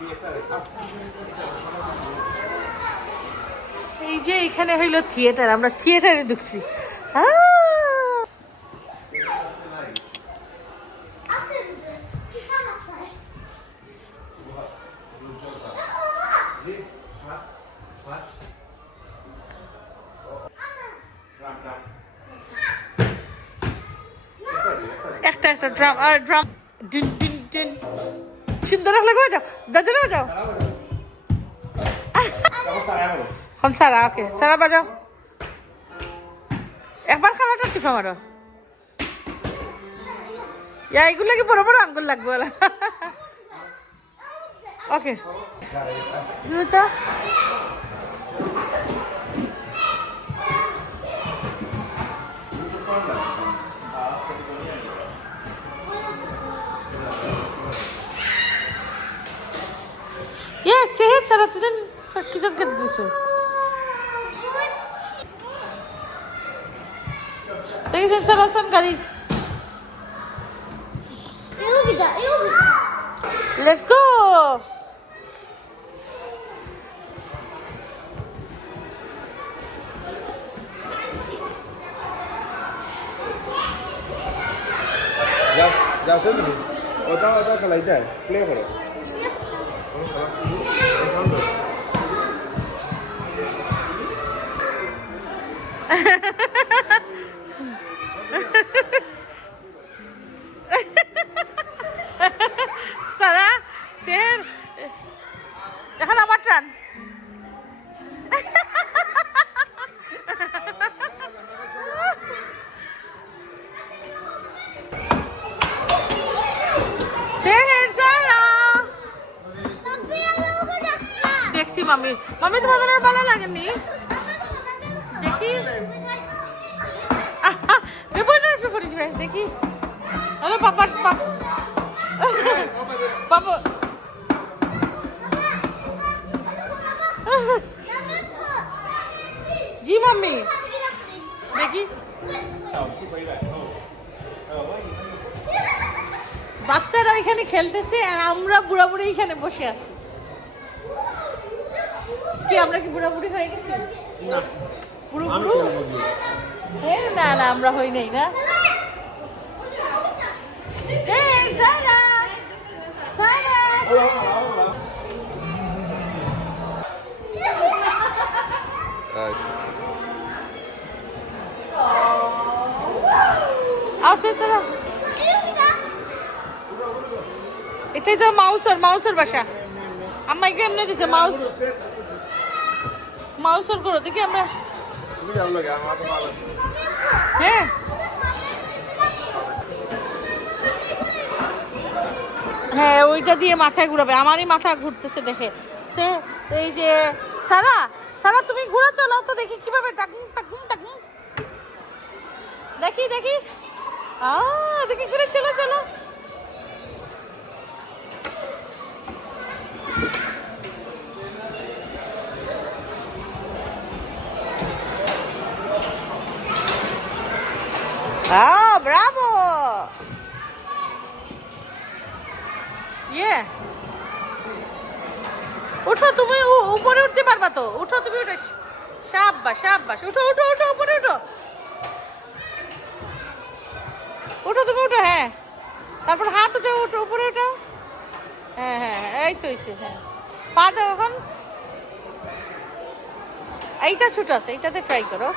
এই যে এখানে হইল থিয়েটার, আমরা থিয়েটারে ঢুকছি। একটা একটা, ড্রাম আর ড্রাম। ডিন ডিন ডিন। সুন্দর লাগবে যাও। দাদা যাও। এখন সারা, ওকে। সারা বাজাও। একবার খালাটা টিপা মারো ইয়া, এগুলো কি বড় বড় আঙ্গুল লাগবে বলা? ওকে। জুতা يا পিছন কেটে দিছো? দেখেছেন স্যার আসেন গাড়ি? লেটস গো যাও যাও তুমি ওটা ওটা খেলাইতে প্লে করো। সারা সেহের এখন আমার টান। সারা দেখছি মামি। মামি তোমাদের ভালো লাগেনি? দেখি জি মাম্মি দেখি বাচ্চারা এখানে খেলতেছে আর আমরা বুড়া বুড়ি এখানে বসে আছি কি আমরা কি বুড়া বুড়ি হয়ে গেছি না না না আমরা হই নাই না? এটাই তো মাউসর মাউসর বাসা। আমাকে এমনি দিছে মাউস। মাউসর করো দেখি আমরা হ্যাঁ হ্যাঁ ওইটা দিয়ে মাথায় ঘুরাবে। আমারই মাথা ঘুরতেছে দেখে। সে এই যে, সারা সারা, তুমি ঘুরে চলো তো দেখি কীভাবে টাকুম টাকুম টাকুম। দেখি দেখি। আ দেখি, ঘুরে চলো চলো। Ah, bravo! ইয়ে উঠো তুমি উপরে উঠতে পারবা তো। উঠো তুমি উঠে। সাব্বাস সাব্বাস। উঠো উঠো উঠো উপরে উঠো। উঠো তুমি উঠো হ্যাঁ। তারপর হাত উঠে উঠো উপরে উঠো। হ্যাঁ হ্যাঁ হ্যাঁ এই তো হ্যাঁ। পা দাও এখন। এইটা ছুট আছে এইটাতে ট্রাই করো।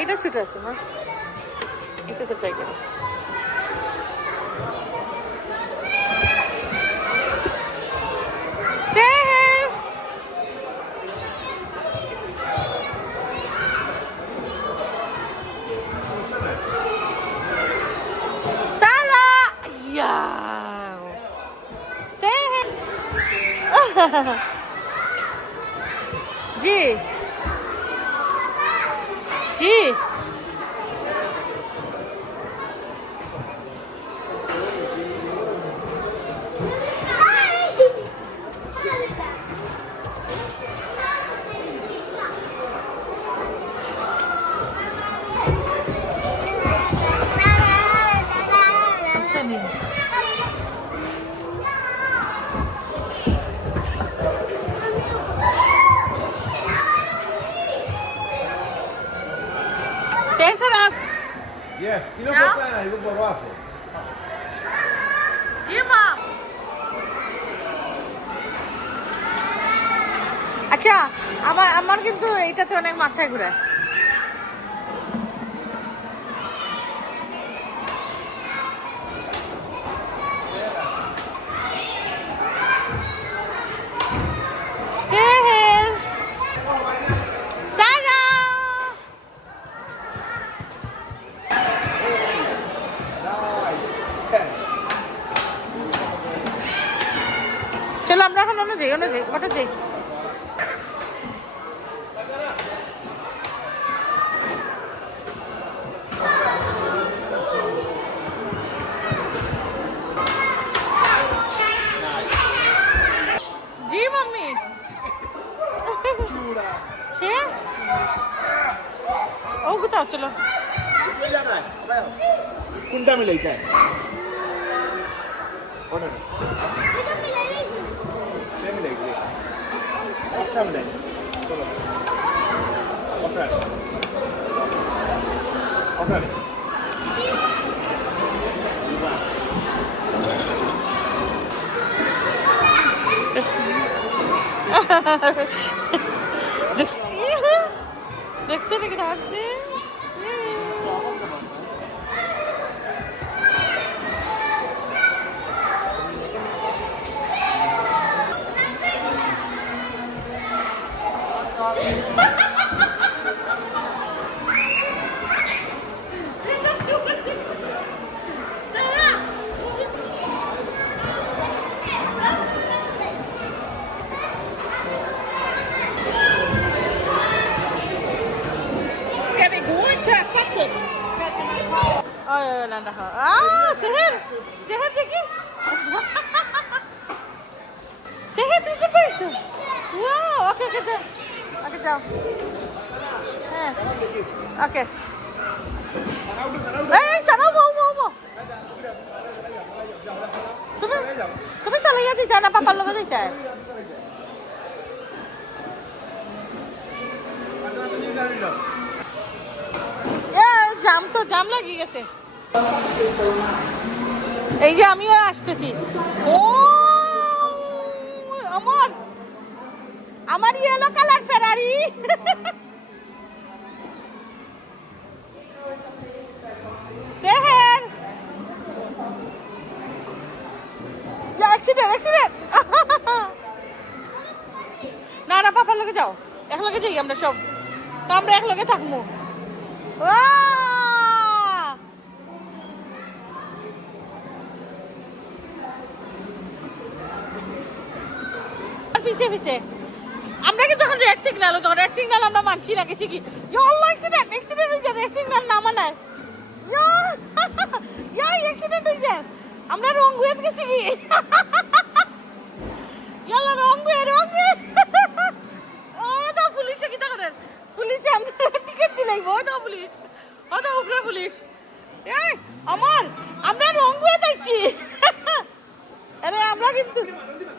এইটা ছুট আছে মা। এটাতে ট্রাই করো Yes, kilo Now? na, ibu baba আছে. জি আচ্ছা আমার আমার কিন্তু এইটাতে অনেক মাথায় ঘুরায় যাই অন্য যাই অটো যাই। জি মাম্মি। ছে। ও কোথাও একটা মিলাই চলো ওটা ওটা দেখছে Ah, här! Se här, Dicky! se här, Dicky Böjsson! Wow, okej, okej, okej. Okej, ciao. হ্যাঁ ওকে এই চালাও বউ বউ বউ তুমি তুমি চালাইয়া যাইতা না পাপার লগে যাইতা এ জাম তো জাম লাগিয়ে গেছে এই যে আমিও আসতেছি। ও আমার আমার ইয়েলো কালার ফেরারি না না, পাপার লোকে যাও। এক লগে যাই আমরা সব। তো আমরা এক লগে থাকব। আহ! আর পিছে পিছে। আমরা কিন্তু এখন রেড সিগন্যাল তো রেড সিগন্যাল আমরা মানছি না, কিছু কি? আল্লাহ অ্যাক্সিডেন্ট অ্যাক্সিডেন্ট হয়ে যায় রেড সিগন্যাল না মানায় ইয়া অ্যাক্সিডেন্ট হয়ে যায় আমরা রং হয়ে গেছি কি? ইয়াল্লা রং হয়ে রং ও তো পুলিশে কি করেন পুলিশে আমাদের টিকিট দিলাই ও তো পুলিশ। ও তো উপরে পুলিশ। এই আমার আমরা রং হয়ে দেখছি আরে, আমরা কিন্তু এই রে,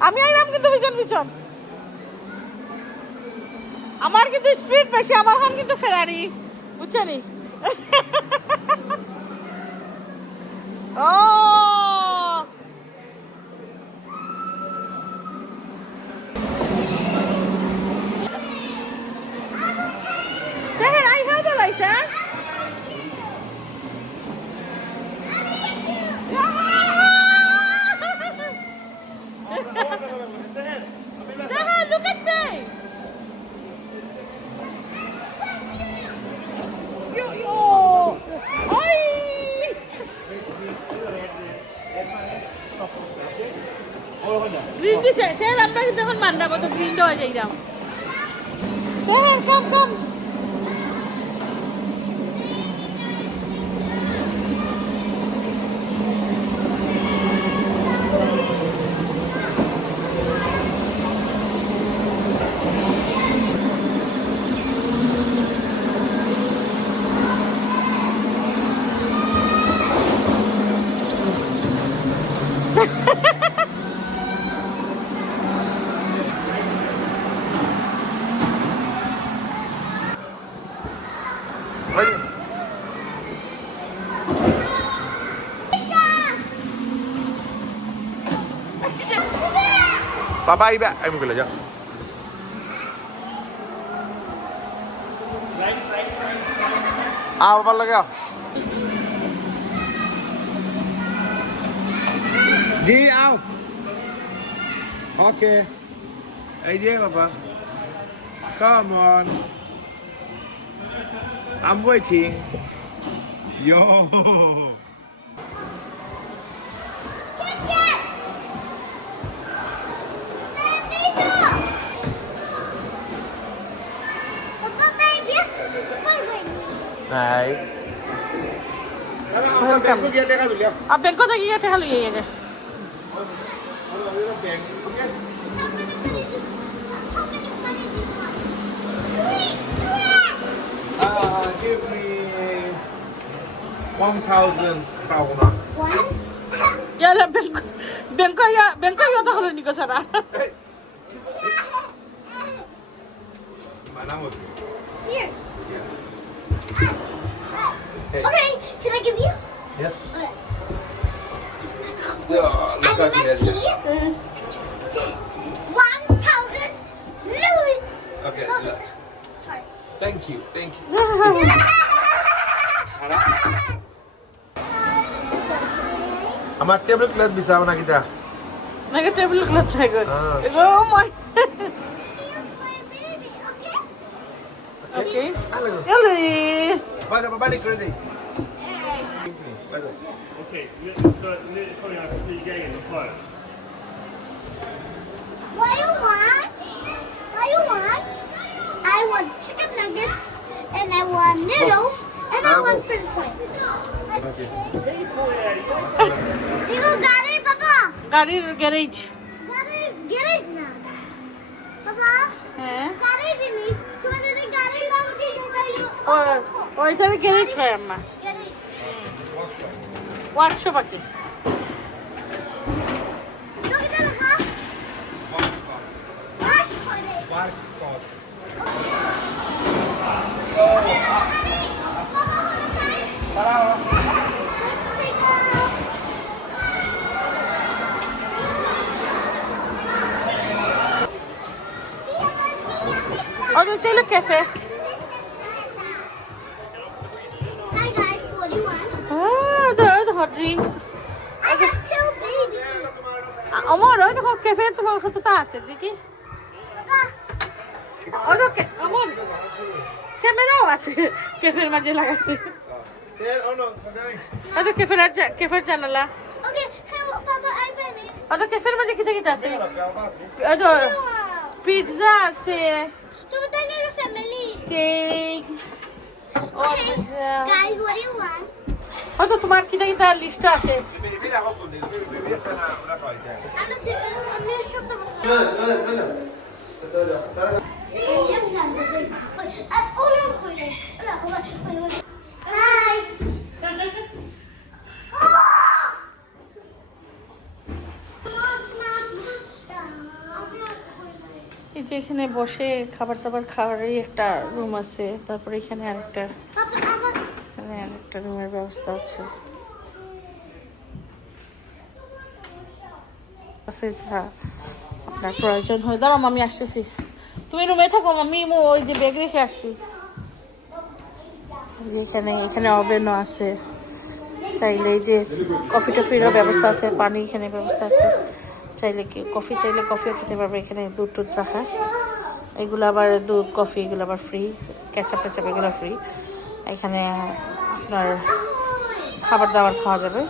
আমি আইলাম কিন্তু পিছন পিছন। আমার কিন্তু স্পিড বেশি আমার হন কিন্তু ফেরারি বুঝছনি? সেহের আমরা কিন্তু এখন মান্ডাবো তো গ্রিন দেওয়া যাইলাম দাম কম কম பாப்பா இப்ப ஐமுக்குள்ள ஜா ஆ பாப்பா லகா জি आओ ओके এই যে বাবা come on I'm waiting. Yo. ভাই ব্যাংক কোথায় gì টাকা লুইয়ে গেছে give me 1,000 krona. What? yeah bengko, bengko ya, bengko ya tak kalau ni kau sana. Mana mau? Here. Okay, can I give you? Yes. Okay. Ja, I'm look at a me. tea. One thousand million. Okay. Oh, look. sorry. Thank you. Thank you. আমার table cloth বিছাও না কিটা নাকি table cloth থাকো Ah. Oh my My baby, okay? Okay আলো ইয়ালি বাবা বাবা নি করে দেই Okay, let's start putting our speed gang in the fire. What you want? What you want? I want chicken nuggets, and I want noodles, and I want french fries. Okay. You go got it, Papa? গাড়ির garage Got it? Get it now. Papa? হ্যাঁ Got it, Denise. Come on, Denise, got it. Come on, see you O later. ওইখানে garage হয় আম্মা Get it. Workshop আছে Look at that, huh? Wash for it. The the drinks I have two babies. আমার ওই দেখো cafe তো আছে দেখি ওই দেখো আমার ক্যামেরাও আছে ক্যাফের মাঝে লাগাতে oh. ওই তো ক্যাফের ক্যাফের জানালা okay, hello, Papa, I'm ready. ওই তো ক্যাফের মাঝে কিতা কিতা আছে. ওই তো. পিৎজা আছে কেক ও Okay, guys, what do you want? হয়তো তোমার কি দেখি তার লিস্টটা আছে। এই যে এখানে বসে খাবার দাবার খাওয়ারই একটা রুম আছে, তারপরে এখানে আরেকটা। আরেকটা রুমের ব্যবস্থা আছে। আছে আপনার প্রয়োজন হয়। দাঁড়াও আমি আসতেছি। তুমি রুমে থাকো আমি ওই যে ব্যাগ রেখে আসছি। এই যে এখানে ওভেনও আছে। চাইলে যে কফি টফিরও ব্যবস্থা আছে, পানি এখানে ব্যবস্থা আছে। চাইলে কি কফি চাইলে কফিও খেতে পারবে এখানে, দুধ টুধ রাখা। এগুলো আবার দুধ কফি এগুলো আবার ফ্রি ক্যাচাপ ট্যাচাপ এগুলো ফ্রি এখানে আপনার খাবার দাবার খাওয়া যাবে।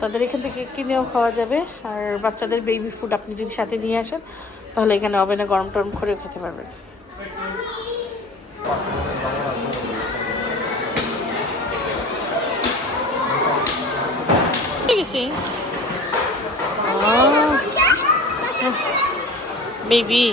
তাদের এখান থেকে কিনেও খাওয়া যাবে। আর বাচ্চাদের বেবি ফুড আপনি যদি সাথে নিয়ে আসেন, তাহলে এখানে ওভেনে গরম টরম করেও খেতে পারবেন। বেবি